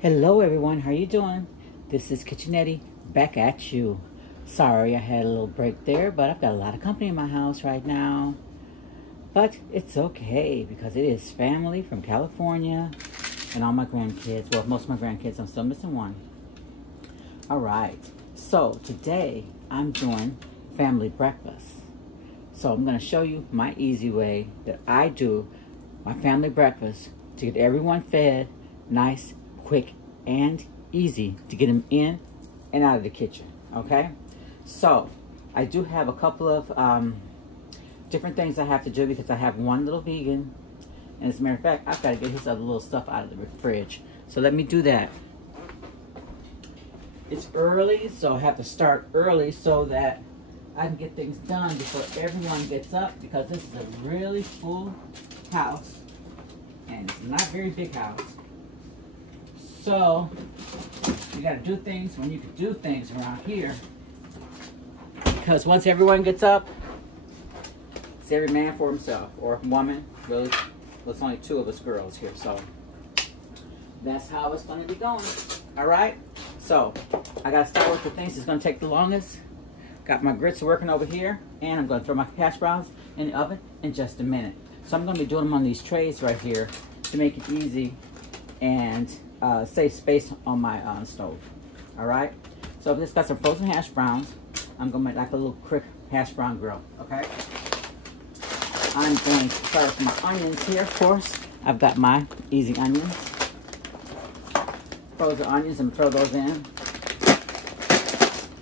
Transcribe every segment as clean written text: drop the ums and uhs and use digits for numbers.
Hello everyone, how you doing? This is Kitchenetti back at you. Sorry I had a little break there, but I've got a lot of company in my house right now. But it's okay because it is family from California and all my grandkids. Well, most of my grandkids, I'm still missing one. All right, so today I'm doing family breakfast. So I'm going to show you my easy way that I do my family breakfast to get everyone fed nice, quick, and easy to get them in and out of the kitchen, okay? So I do have a couple of different things I have to do because I have one little vegan, and as a matter of fact, I've got to get his other little stuff out of the fridge. So let me do that. It's early, so I have to start early so that I can get things done before everyone gets up, because this is a really full house and it's not a very big house. So you got to do things when you can do things around here, because once everyone gets up, it's every man for himself, or woman. Really, there's only two of us girls here, so that's how it's going to be going. All right, so I got to start with the things that's going to take the longest. Got my grits working over here, and I'm going to throw my Hashbrowns in the oven in just a minute. So I'm going to be doing them on these trays right here to make it easy and save space on my stove. All right, so I've just got some frozen hash browns. I'm going to make like a little quick hash brown grill, okay? I'm going to start with my onions here, of course. I've got my easy onions. Frozen onions, and throw those in.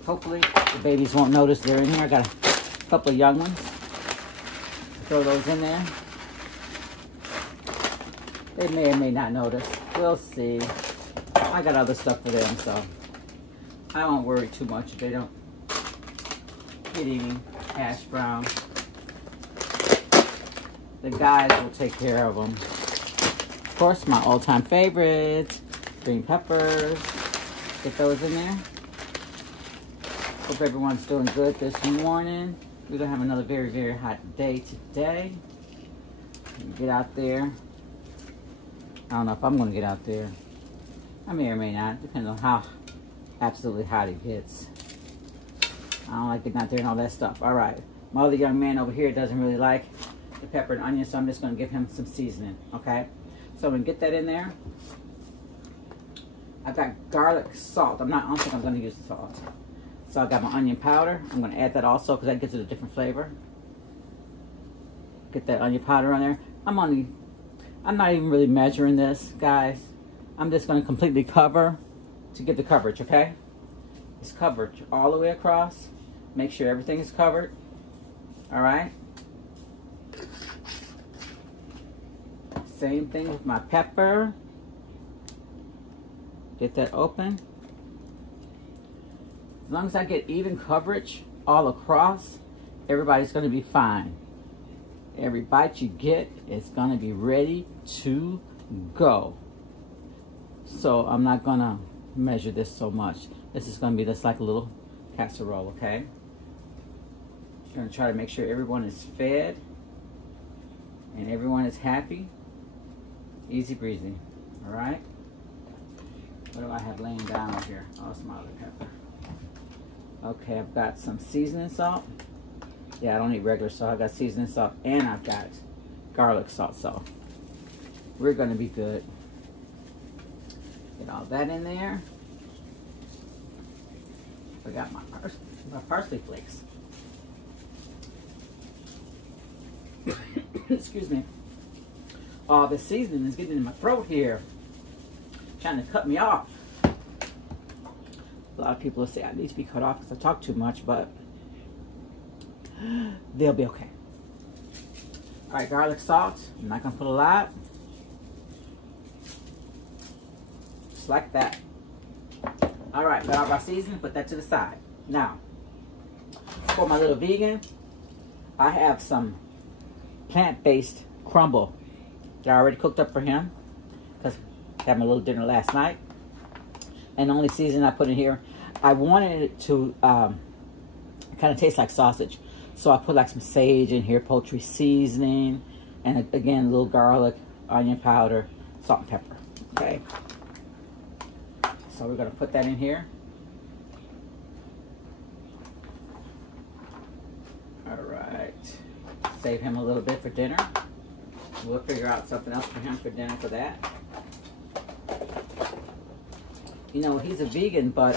Hopefully the babies won't notice they're in here. I got a couple of young ones. Throw those in there. They may or may not notice. We'll see. I got other stuff for them, so I won't worry too much if they don't get any hash brown. The guys will take care of them. Of course, my all-time favorites, green peppers. Get those in there. Hope everyone's doing good this morning. We're going to have another very, very hot day today. Get out there. I don't know if I'm going to get out there. I may or may not, depending on how absolutely hot it gets. I don't like getting out there and all that stuff. All right. My other young man over here doesn't really like the pepper and onion, so I'm just going to give him some seasoning, okay? So I'm going to get that in there. I've got garlic salt. I don't think I'm going to use the salt. So I got my onion powder. I'm going to add that also because that gives it a different flavor. Get that onion powder on there. I'm not even really measuring this, guys. I'm just going to completely cover to get the coverage, okay? It's covered all the way across. Make sure everything is covered. All right? Same thing with my pepper. Get that open. As long as I get even coverage all across, everybody's going to be fine. Every bite you get is going to be ready to go. So I'm not going to measure this so much. This is going to be just like a little casserole, okay? I'm going to try to make sure everyone is fed and everyone is happy. Easy breezy, all right? What do I have laying down over here? Oh, some other pepper. Okay, I've got some seasoning salt. Yeah, I don't need regular salt. I've got seasoning salt, and I've got garlic salt, so we're going to be good. Get all that in there. I got my parsley flakes. Excuse me. Oh, the seasoning is getting in my throat here. Trying to cut me off. A lot of people will say I need to be cut off because I talk too much, but they'll be okay. All right, garlic salt. I'm not going to put a lot. Just like that. All right, got all my seasoning. Put that to the side. Now, for my little vegan, I have some plant-based crumble that I already cooked up for him because I had my little dinner last night. And the only seasoning I put in here, I wanted it to kind of taste like sausage. So I put like some sage in here, poultry seasoning, and again, a little garlic, onion powder, salt and pepper, okay? So we're gonna put that in here. All right. Save him a little bit for dinner. We'll figure out something else for him for dinner for that. You know, he's a vegan, but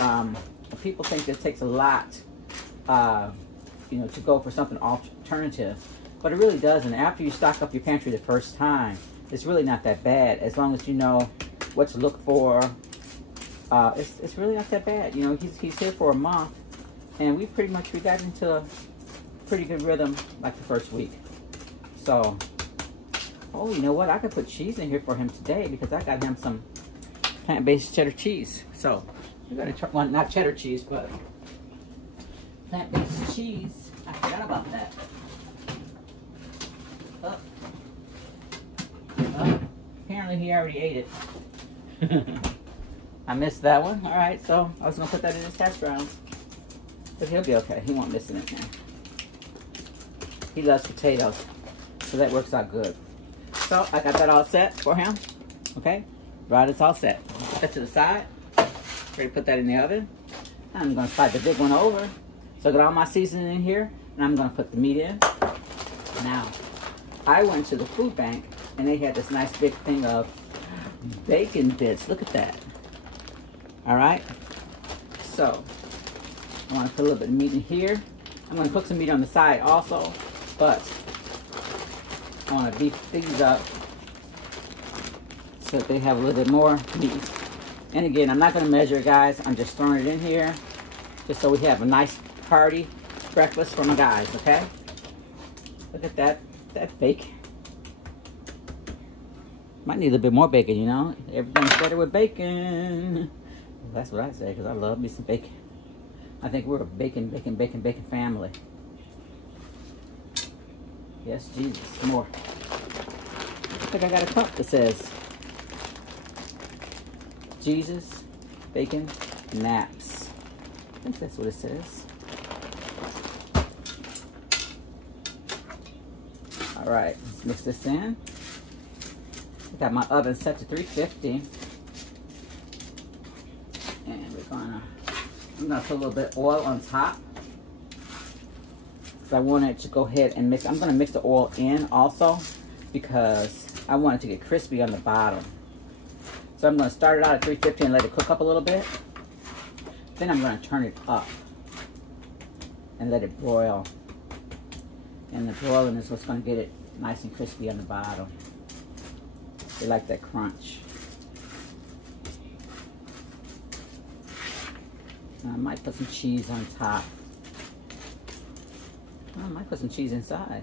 people think it takes a lot, you know, to go for something alternative. But it really doesn't. After you stock up your pantry the first time, it's really not that bad. As long as you know what to look for, it's really not that bad. You know, he's here for a month, and we got into a pretty good rhythm like the first week. So, oh, you know what? I could put cheese in here for him today because I got him some plant-based cheddar cheese. So we're gonna try, well, not cheddar cheese, but plant-based cheese. I forgot about that. Apparently he already ate it. I missed that one. All right, so I was gonna put that in his Hashbrowns, but he'll be okay. He won't miss it now. He loves potatoes, so that works out good. So I got that all set for him. Okay, right, it's all set. Put that to the side. Ready to put that in the oven. I'm gonna slide the big one over. So I got all my seasoning in here, and I'm gonna put the meat in. Now, I went to the food bank, and they had this nice big thing of bacon bits. Look at that. All right. So I want to put a little bit of meat in here. I'm going to cook some meat on the side also, but I want to beef these up so that they have a little bit more meat. And again, I'm not going to measure it, guys. I'm just throwing it in here just so we have a nice hearty breakfast for my guys, okay? Look at that bacon. Might need a little bit more bacon, you know? Everything's better with bacon. That's what I say, because I love me some bacon. I think we're a bacon family. Yes, Jesus, more. I think I got a cup that says Jesus, bacon, naps. I think that's what it says. All right, let's mix this in. I got my oven set to 350. And I'm gonna put a little bit of oil on top. So I want it to go ahead and mix. I'm gonna mix the oil in also because I want it to get crispy on the bottom. So I'm gonna start it out at 350 and let it cook up a little bit. Then I'm gonna turn it up and let it broil. And the broiling is what's gonna get it nice and crispy on the bottom. They like that crunch. I might put some cheese on top. I might put some cheese inside.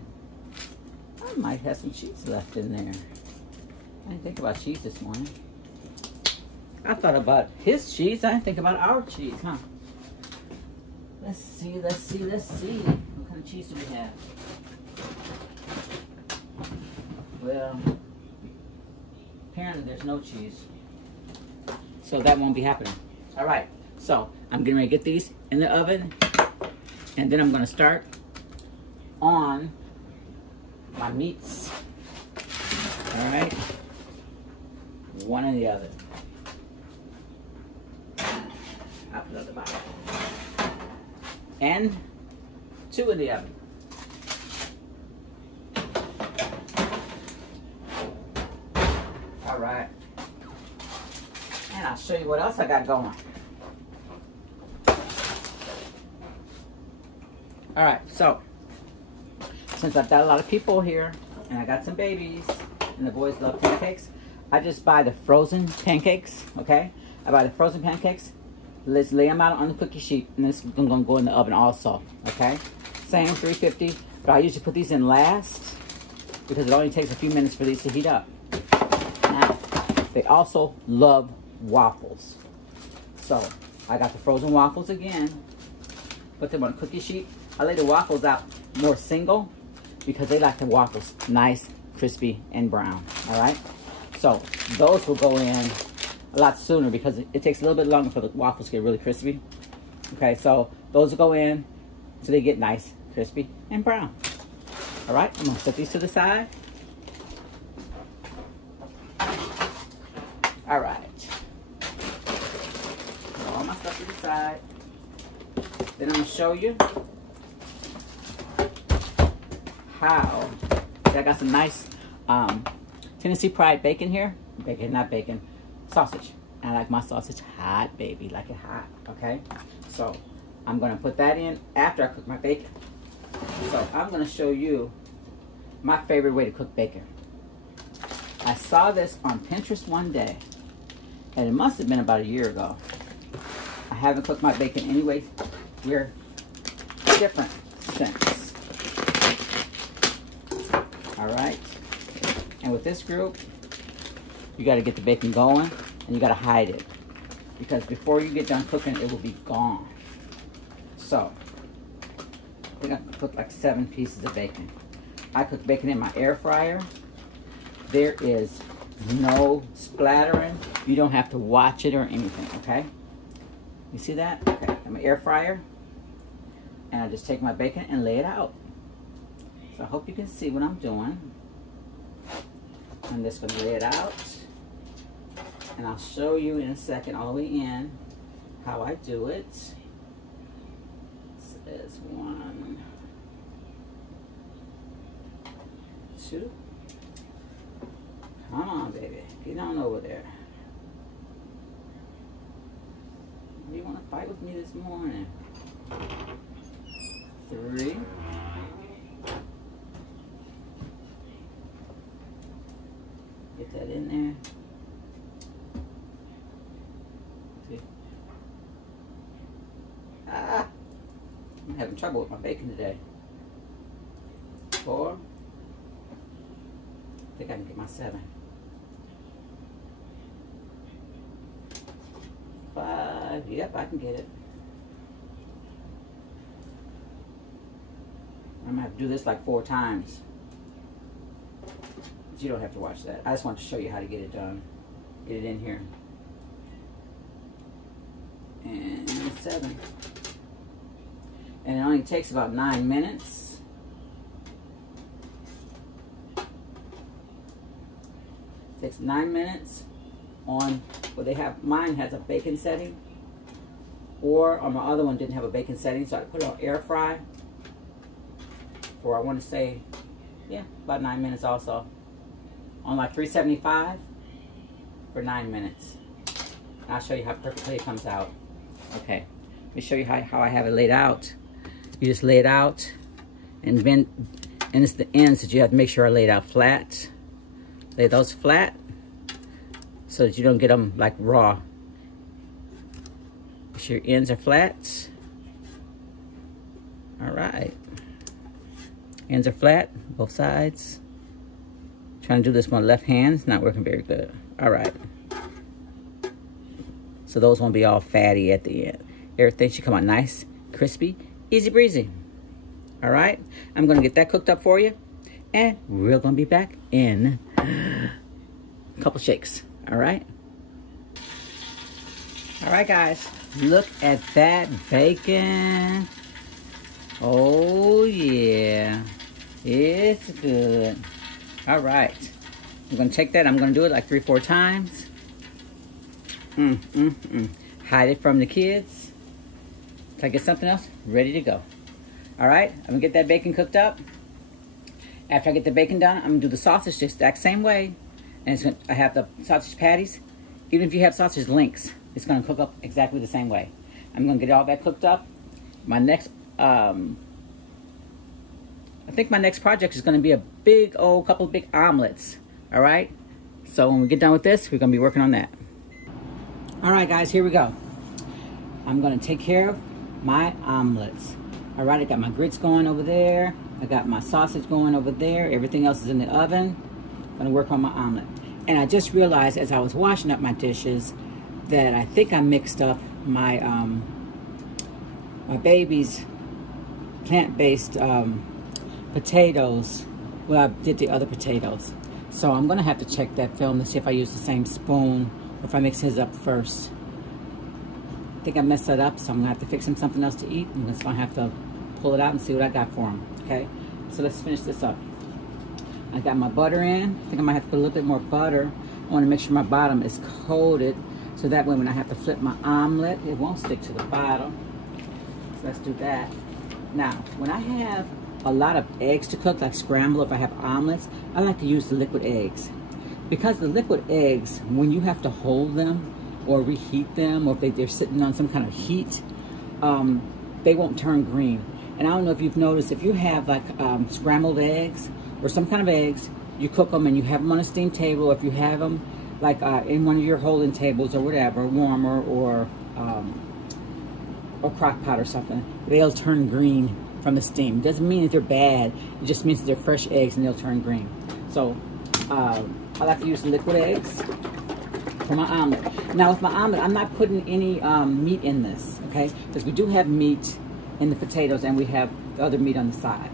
I might have some cheese left in there. I didn't think about cheese this morning. I thought about his cheese. I didn't think about our cheese, huh? Let's see. What kind of cheese do we have? Well, apparently there's no cheese. So that won't be happening. All right. So I'm getting ready to get these in the oven. And then I'm going to start on my meats. All right. One in the oven. Up the other bottom. And 2 in the oven. All right. And I'll show you what else I got going. All right, so since I've got a lot of people here and I got some babies and the boys love pancakes, I just buy the frozen pancakes, okay? I buy the frozen pancakes. Let's lay them out on the cookie sheet, and this is going to go in the oven also, okay? Same 350, but I usually put these in last because it only takes a few minutes for these to heat up. Now, they also love waffles. So I got the frozen waffles again. Put them on a cookie sheet. I lay the waffles out more single because they like the waffles nice, crispy, and brown, all right? So those will go in a lot sooner because it takes a little bit longer for the waffles to get really crispy. Okay, so those will go in so they get nice, crispy, and brown. All right, I'm gonna set these to the side. All right. to the side. Then I'm going to show you how. I got some nice Tennessee Pride bacon here. Bacon, not bacon, sausage. I like my sausage hot, baby, like it hot, okay? So I'm going to put that in after I cook my bacon. So I'm going to show you my favorite way to cook bacon. I saw this on Pinterest one day, and it must have been about a year ago. I haven't cooked my bacon anyway. We're different since. All right. And with this group, you got to get the bacon going, and you got to hide it, because before you get done cooking, it will be gone. So I think I cooked like 7 pieces of bacon. I cook bacon in my air fryer. There is no splattering. You don't have to watch it or anything, okay? You see that? Okay, I'm an air fryer. And I just take my bacon and lay it out. So I hope you can see what I'm doing. I'm just gonna lay it out. And I'll show you in a second, all the way in, how I do it. This is 1, 2. Come on, baby. Get on over there. You want to fight with me this morning? 3. Get that in there. 2. Ah! I'm having trouble with my bacon today. 4. I think I can get my 7. 5. Yep, I can get it. I'm gonna have to do this like 4 times. But you don't have to watch that. I just want to show you how to get it done. Get it in here. And 7. And it only takes about 9 minutes. It takes 9 minutes on, well, they have, mine has a bacon setting, or on my other one didn't have a bacon setting, so I put it on air fry for, I want to say, yeah, about 9 minutes also. On like 375 for 9 minutes. And I'll show you how perfectly it comes out. Okay, let me show you how I have it laid out. You just lay it out, and then, and it's the ends that you have to make sure are laid out flat. Lay those flat so that you don't get them like raw. Make sure your ends are flat. All right. Ends are flat, both sides. Trying to do this with my left hand, it's not working very good. All right. So those won't be all fatty at the end. Everything should come out nice, crispy, easy breezy. All right. I'm gonna get that cooked up for you, and we're gonna be back in a couple shakes. All right. All right, guys. Look at that bacon. Oh yeah, it's good. All right. I'm gonna take that. I'm gonna do it like 3-4 times. Hide it from the kids. Till I get something else ready to go. All right. I'm gonna get that bacon cooked up. After I get the bacon done, I'm gonna do the sausage the exact same way. And it's gonna, I have the sausage patties. Even if you have sausage links, it's gonna cook up exactly the same way. I'm gonna get all that cooked up. My next, I think my next project is gonna be a big old couple of big omelets. All right. So when we get done with this, we're gonna be working on that. All right, guys, here we go. I'm gonna take care of my omelets. All right, I got my grits going over there. I got my sausage going over there. Everything else is in the oven. I'm gonna work on my omelet. And I just realized as I was washing up my dishes that I think I mixed up my my baby's plant-based potatoes. Well, I did the other potatoes. So I'm gonna have to check that film to see if I use the same spoon or if I mix his up first. I think I messed that up, so I'm gonna have to fix him something else to eat. I'm just gonna have to pull it out and see what I got for him, okay? So let's finish this up. I got my butter in. I think I might have to put a little bit more butter. I wanna make sure my bottom is coated So that way when I have to flip my omelet, it won't stick to the bottom. So let's do that. Now, when I have a lot of eggs to cook, like scramble, if I have omelets, I like to use the liquid eggs. Because the liquid eggs, when you have to hold them or reheat them, or if they're sitting on some kind of heat, they won't turn green. And I don't know if you've noticed, if you have like scrambled eggs or some kind of eggs, you cook them and you have them on a steam table, or if you have them like in one of your holding tables or whatever, warmer, or crock pot or something, they'll turn green from the steam. It doesn't mean that they're bad, it just means that they're fresh eggs and they'll turn green. So I like to use liquid eggs for my omelet. Now with my omelet, I'm not putting any meat in this, okay? Because we do have meat in the potatoes and we have the other meat on the side.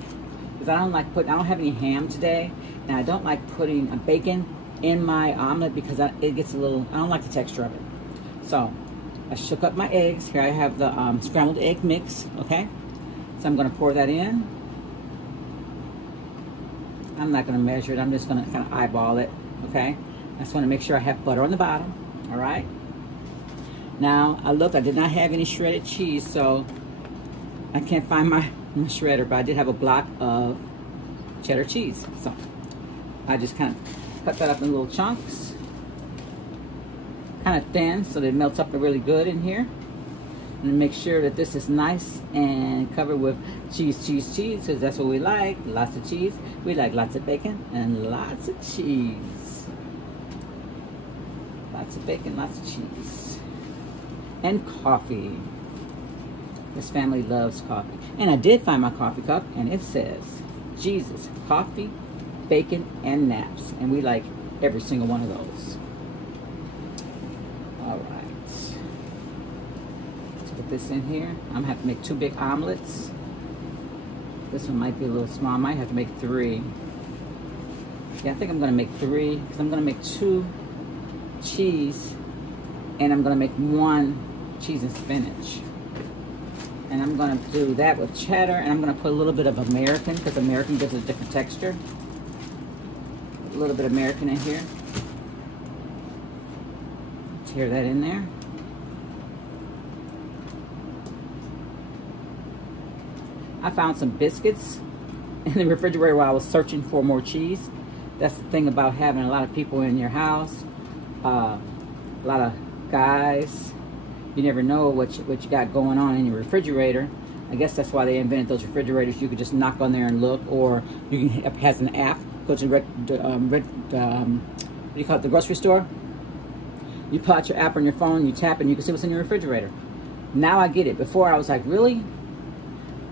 Because I don't have any ham today, and I don't like putting a bacon in my omelet because it gets a little, I don't like the texture of it. So I shook up my eggs. Here I have the scrambled egg mix, okay? So I'm gonna pour that in. I'm not gonna measure it, I'm just gonna kind of eyeball it, okay? I just wanna make sure I have butter on the bottom, all right? Now, I did not have any shredded cheese, so I can't find my shredder, but I did have a block of cheddar cheese. So I just kind of cut that up in little chunks, kind of thin, so that it melts up really good in here. And make sure that this is nice and covered with cheese, because that's what we like. Lots of cheese. We like lots of bacon and lots of cheese. Lots of bacon, lots of cheese. And coffee. This family loves coffee. And I did find my coffee cup, and it says, Jesus, coffee, bacon, and naps. And we like every single one of those. All right. Let's put this in here. I'm gonna have to make 2 big omelets. This one might be a little small. I might have to make 3. Yeah, I think I'm gonna make 3, because I'm gonna make 2 cheese, and I'm gonna make 1 cheese and spinach. And I'm gonna do that with cheddar, and I'm gonna put a little bit of American, because American gives it a different texture. A little bit of American in here. Tear that in there. I found some biscuits in the refrigerator while I was searching for more cheese. That's the thing about having a lot of people in your house, a lot of guys. You never know what you got going on in your refrigerator. I guess that's why they invented those refrigerators. You could just knock on there and look, or you can has an app. Go to what do you call it, the grocery store. You pull out your app on your phone, you tap, and you can see what's in your refrigerator. Now I get it. Before I was like, really?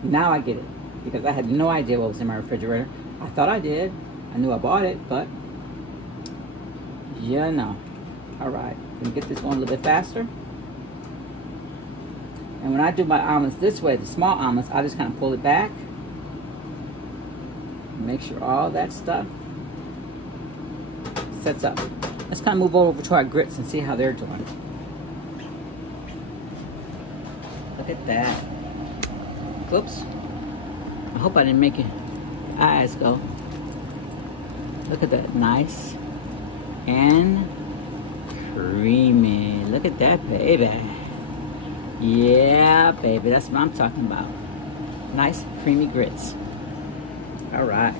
Now I get it, because I had no idea what was in my refrigerator. I thought I did. I knew I bought it, but yeah, no. All right, gonna get this going a little bit faster. And when I do my omelets this way, the small omelets, I just kind of pull it back. Make sure all that stuff sets up. Let's kind of move over to our grits and see how they're doing. Look at that. Oops. I hope I didn't make your eyes go. Look at that. Nice and creamy. Look at that, baby. Yeah, baby, that's what I'm talking about. Nice, creamy grits. All right.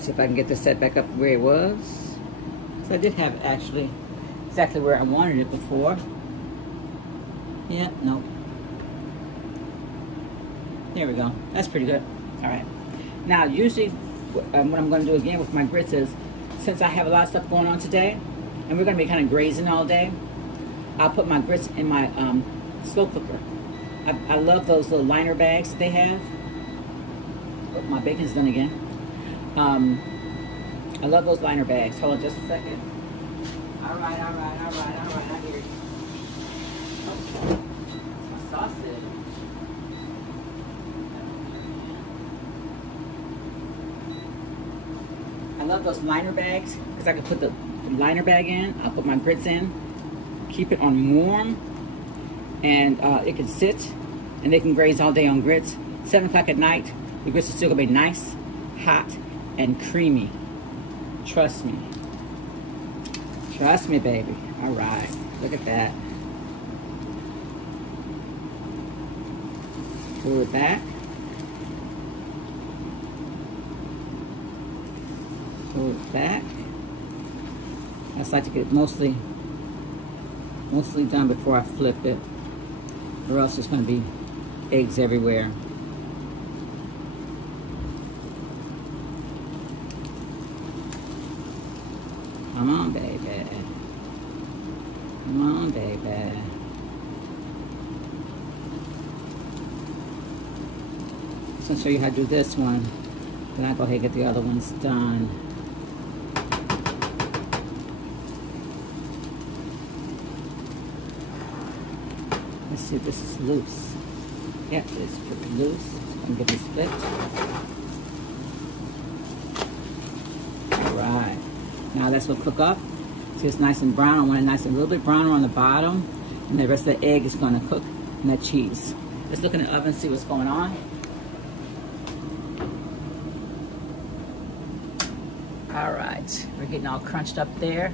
See if I can get this set back up where it was. So I did have it actually exactly where I wanted it before. Yeah, nope. There we go. That's pretty good. All right. Now, usually what I'm going to do again with my grits is, since I have a lot of stuff going on today, and we're going to be kind of grazing all day, I'll put my grits in my slow cooker. I love those little liner bags that they have. Oh, my bacon's done again. I love those liner bags. Hold on just a second. All right. I hear you. Oh, my sausage. I love those liner bags because I can put the liner bag in. I'll put my grits in. Keep it on warm, and it can sit, and they can graze all day on grits. 7 o'clock at night, the grits are still gonna be nice, hot, and creamy. Trust me. Trust me, baby. All right, look at that. Pull it back. Pull it back. I just like to get mostly done before I flip it, or else there's going to be eggs everywhere. Come on, baby. Come on, baby. Just gonna show you how to do this one. Then I'll go ahead and get the other ones done. Let's see if this is loose. Yep, it's pretty loose. So I can get this flipped. Alright. Now that's gonna cook up. See, it's nice and brown. I want it nice and a little bit browner on the bottom. And the rest of the egg is gonna cook in that cheese. Let's look in the oven and see what's going on. Alright, we're getting all crunched up there.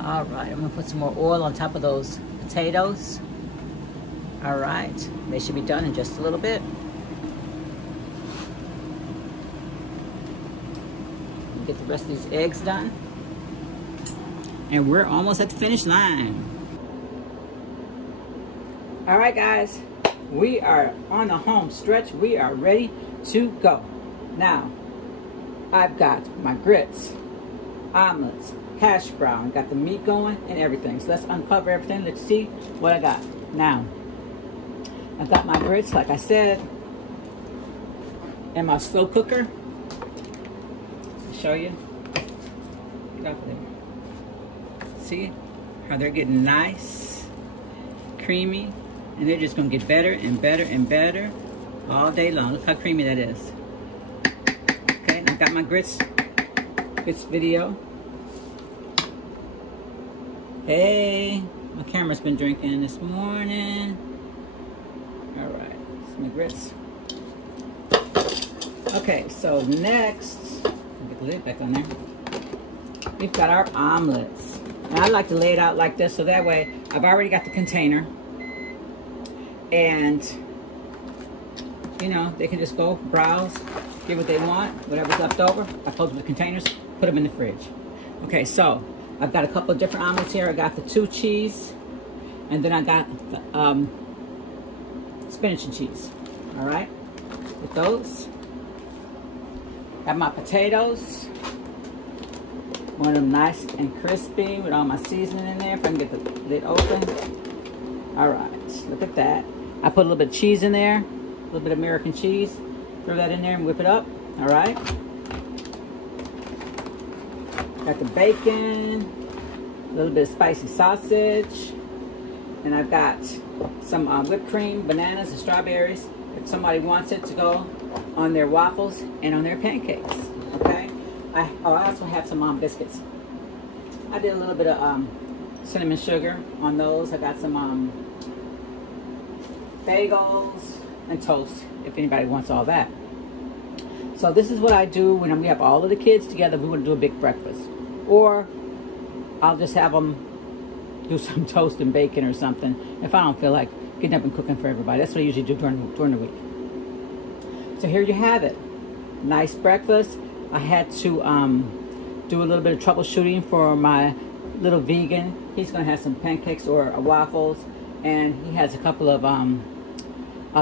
Alright, I'm gonna put some more oil on top of those potatoes. All right, they should be done in just a little bit. Get the rest of these eggs done. And we're almost at the finish line. All right, guys, we are on the home stretch. We are ready to go. Now, I've got my grits, omelets, hash brown, got the meat going and everything. So let's uncover everything. Let's see what I got. Now, I've got my grits, like I said, in my slow cooker. I'll show you. Get off of there. See how they're getting nice, creamy, and they're just gonna get better and better and better all day long. Look how creamy that is. Okay, and I've got my grits video. Hey, my camera's been drinking this morning. All right, it's my grits. Okay, so next, get the lid back on there. We've got our omelets. And I like to lay it out like this, so that way I've already got the container. And, you know, they can just go browse, get what they want, whatever's left over. I close the containers, put them in the fridge. Okay, so I've got a couple of different omelets here. I got the 2 cheese, and then I got the spinach and cheese. All right, with those. Got my potatoes. Want them nice and crispy with all my seasoning in there. If I can get the lid open. All right, look at that. I put a little bit of cheese in there, a little bit of American cheese. Throw that in there and whip it up. All right. Got the bacon, a little bit of spicy sausage, and I've got some whipped cream, bananas, and strawberries. If somebody wants it to go on their waffles and on their pancakes, okay? I also have some biscuits. I did a little bit of cinnamon sugar on those. I got some bagels and toast if anybody wants all that. So this is what I do when we have all of the kids together. We want to do a big breakfast. Or I'll just have them do some toast and bacon or something if I don't feel like getting up and cooking for everybody. That's what I usually do during the week. So here you have it. Nice breakfast. I had to do a little bit of troubleshooting for my little vegan. He's going to have some pancakes or waffles. And he has a couple of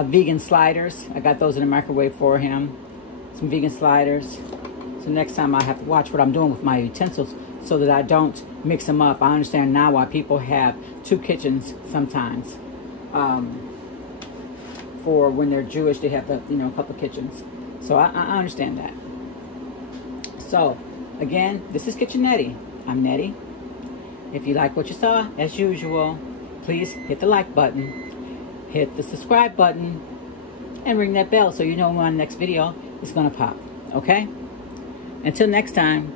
vegan sliders. I got those in the microwave for him. Some vegan sliders. So next time I have to watch what I'm doing with my utensils so that I don't mix them up. I understand now why people have 2 kitchens sometimes. For when they're Jewish, they have a couple kitchens. So I understand that. So again, this is Kitchen Nettie. I'm Nettie. If you like what you saw, as usual, please hit the like button, hit the subscribe button, and ring that bell so you know when my next video is gonna pop. Okay? Until next time.